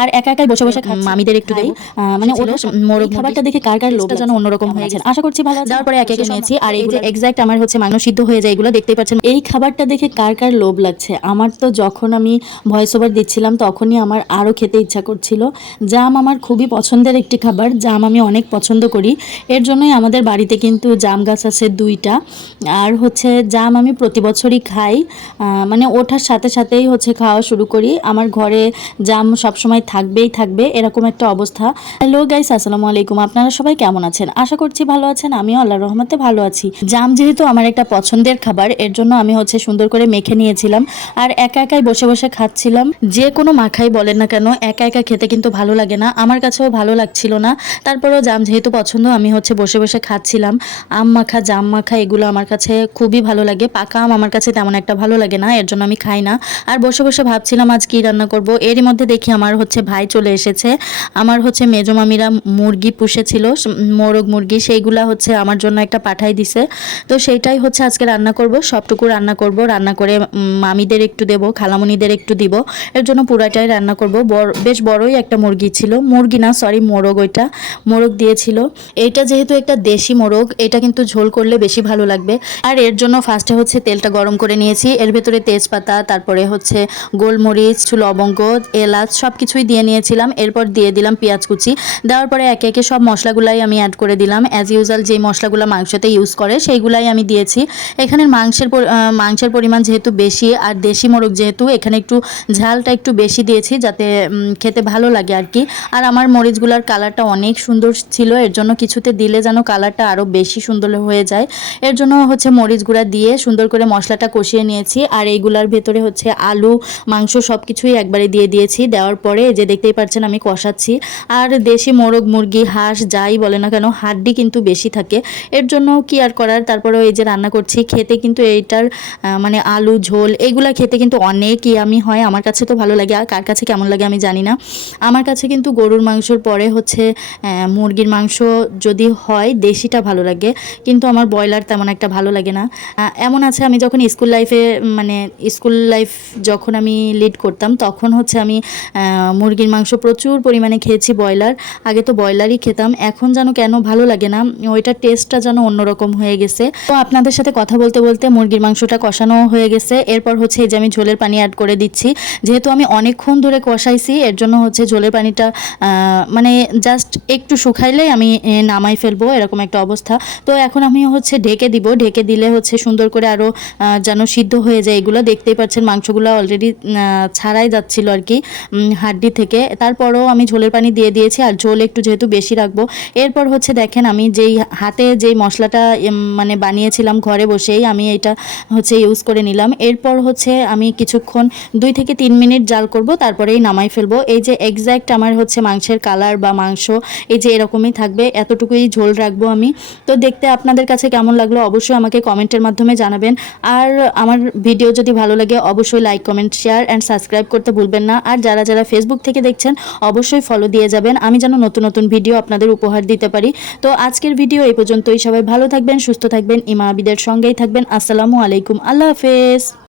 আর একা একাই বসে বসে খাচ্ছি। মামিদের একটু দেই। মানে ওটা মোরগ খাবারটা দেখে কার কার লোভটা যেন অন্যরকম হয়ে গেছে। আশা করছি ভালো যাওয়ার পরে একে একে নিয়েছি। আর এই যে এক্সাক্ট আমার হচ্ছে মাংস সিদ্ধ হয়ে যায় এগুলো দেখতেই পাচ্ছেন। এই খাবারটা দেখে কার কার লোভ লাগছে? আমার তো যখন আমি ভয়েস ওভার দিচ্ছিলাম তখনই আমার আরও খেতে ইচ্ছা করছিল। জাম আমার খুবই পছন্দের একটি খাবার। জাম আমি অনেক পছন্দ করি। এর জন্যই আমাদের বাড়িতে কিন্তু জাম গাছ আছে দুইটা। আর হচ্ছে জাম আমি প্রতি বছরই খাই। আহ, মানে ওঠার সাথে সাথেই হচ্ছে খাওয়া শুরু করি। আমার ঘরে জাম সবসময় থাকবেই থাকবে, এরকম একটা অবস্থা। হ্যালো গাইস আসসালামু আলাইকুম। আপনারা সবাই কেমন আছেন? আশা করছি ভালো আছেন, আমিও আল্লাহ রহমতে ভালো আছি। জাম যেহেতু আমার একটা পছন্দের খাবার, এর জন্য আমি হচ্ছে সুন্দর করে মেখে নিয়েছিলাম। আর একা একাই বসে বসে খাচ্ছিলাম। যে কোনো মাখাই বলেন না কেন, একা একা খেতে কিন্তু ভালো লাগে না। আমার কাছেও ভালো লাগছিল না। তারপরেও জাম যেহেতু পছন্দ, আমি হচ্ছে বসে বসে খাচ্ছিলাম। আম মাখা, জাম মাখা, এগুলো আমার কাছে খুবই ভালো লাগে। পাকা আম আমার কাছে তেমন একটা ভালো লাগে না, এর জন্য আমি খাই না। আর বসে বসে ভাবছিলাম আজ কি রান্না করব, এরই মধ্যে দেখি আমার হচ্ছে ভাই চলে এসেছে। আমার হচ্ছে মেজো মামিরা মুরগি পুষেছিল মোরগ মুরগি, সেইগুলা হচ্ছে আমার জন্য একটা পাঠাই দিছে। তো সেইটাই হচ্ছে আজকে রান্না করব, সবটুকু রান্না করব। রান্না করে মামিদের একটু দেব খালামণিদের একটু দিব। এর জন্য পুরাটাই রান্না করব। বেশ বড়ই একটা মুরগি ছিল। মুরগি না সরি মোরগ ওইটা। মোরগ দিয়েছিল। এইটা যেহেতু একটা দেশি মোরগ, এটা কিন্তু ঝোল করলে বেশি ভালো লাগবে। আর এর জন্য ফার্স্টে হচ্ছে তেলটা গরম করে নিয়েছি। এর ভেতরে তেজপাতা, তারপরে হচ্ছে গোলমরিচ, লবঙ্গ, এলাচ সব কিছুই দিয়ে নিয়েছিলাম, এরপর দিয়ে দিলাম পেঁয়াজ কুচি। দেওয়ার পরে একে একে সব মশলাগুলাই আমি অ্যাড করে দিলাম। অ্যাজ ইউজুয়াল যে মশলাগুলো মাংসতে ইউজ করে, সেইগুলাই আমি দিয়েছি। এখানের মাংসের মাংসের পরিমাণ যেহেতু বেশি আর দেশি মোরগ যেহেতু, এখানে একটু ঝালটা একটু বেশি দিয়েছি যাতে খেতে ভালো লাগে আর কি। আর আমার মরিচগুলার কালারটা অনেক সুন্দর ছিল, এর জন্য কিছুতে দিলে যেন কালারটা আরও বেশি সুন্দর হয়ে যায়। এর জন্য হচ্ছে মরিচ গুঁড়া দিয়ে সুন্দর করে মশলাটা কষিয়ে নিয়েছি। আর এইগুলার ভেতরে হচ্ছে আলু, মাংস সব কিছুই একবারে দিয়ে দিয়েছি। দেওয়ার পরে এই যে দেখতেই পাচ্ছেন আমি কষাচ্ছি। আর দেশি মোরগ, মুরগি, হাঁস যাই বলে না কেন, হাড্ডি কিন্তু বেশি থাকে। এর জন্য কি আর করার? তারপরে এই যে রান্না করছি, খেতে কিন্তু এইটার মানে আলু, ঝোল, এগুলা খেতে কিন্তু অনেক ইয়ামি হয়। আমার কাছে তো ভালো লাগে, আর কার কাছে কেমন লাগে আমি জানি না। আমার কাছে কিন্তু গরুর মাংসর পরে হচ্ছে মুরগির মাংস যদি হয়, দেশিটা ভালো লাগে। কিন্তু আমার ব্রয়লার তেমন একটা ভালো লাগে না। এমন আছে, আমি যখন স্কুল লাইফে মানে স্কুল লাইফ যখন আমি লিড করতাম, তখন হচ্ছে আমি মুরগির মাংস প্রচুর পরিমাণে খেয়েছি ব্রয়লার। আগে তো ব্রয়লারই খেতাম, এখন যেন কেন ভালো লাগে না ওইটার টেস্টটা যেন অন্যরকম হয়ে গেছে। তো আপনাদের সাথে কথা বলতে বলতে মুরগির মাংসটা কষানো হয়ে গেছে। এরপর হচ্ছে এই যে আমি ঝোলের পানি অ্যাড করে দিচ্ছি। যেহেতু আমি অনেকক্ষণ ধরে কষাইছি, এর জন্য হচ্ছে ঝোলের পানিটা মানে জাস্ট একটু শুকাইলেই আমি নামাই ফেলব, এরকম একটা অবস্থা। তো এখন আমি হচ্ছে ঢেকে দিব। ঢেকে দিলে হচ্ছে সুন্দর করে আরও যেন সিদ্ধ হয়ে যায়। এগুলো দেখতেই পাচ্ছেন মাংসগুলো অলরেডি ছাড়াই যাচ্ছিল আর কি। হাড্ডি থেকে। তারপরও আমি ঝোলের পানি দিয়ে দিয়েছি আর ঝোল একটু যেহেতু বেশি রাখব। এরপর হচ্ছে দেখেন আমি যেই হাতে যেই মশলাটা মানে বানিয়েছিলাম ঘরে বসেই আমি এটা হচ্ছে ইউজ করে নিলাম। এরপর হচ্ছে আমি কিছুক্ষণ দুই থেকে তিন মিনিট জাল করব, তারপরেই নামাই ফেলব। এই যে এক্স্যাক্ট আমার হচ্ছে মাংসের কালার বা মাংস, এই যে এরকমই থাকবে, এতটুকুই ঝোল রাখব আমি। তো দেখতে আপনাদের কাছে কেমন লাগল অবশ্যই আমাকে কমেন্টের মাধ্যমে জানাবেন। আর আমার ভিডিও যদি ভালো লাগে অবশ্যই like comment share and subscribe করতে ভুলবেন না। আর যারা যারা ফেসবুক থেকে দেখছেন, অবশ্যই ফলো দিয়ে যাবেন। আমি যেন নতুন নতুন ভিডিও আপনাদের উপহার দিতে পারি। তো আজকের ভিডিও এই পর্যন্তই। সবাই ভালো থাকবেন, সুস্থ থাকবেন ইমা আবিদের সঙ্গেই থাকবেন। আসসালামু আলাইকুম। আল্লাহ হাফেজ।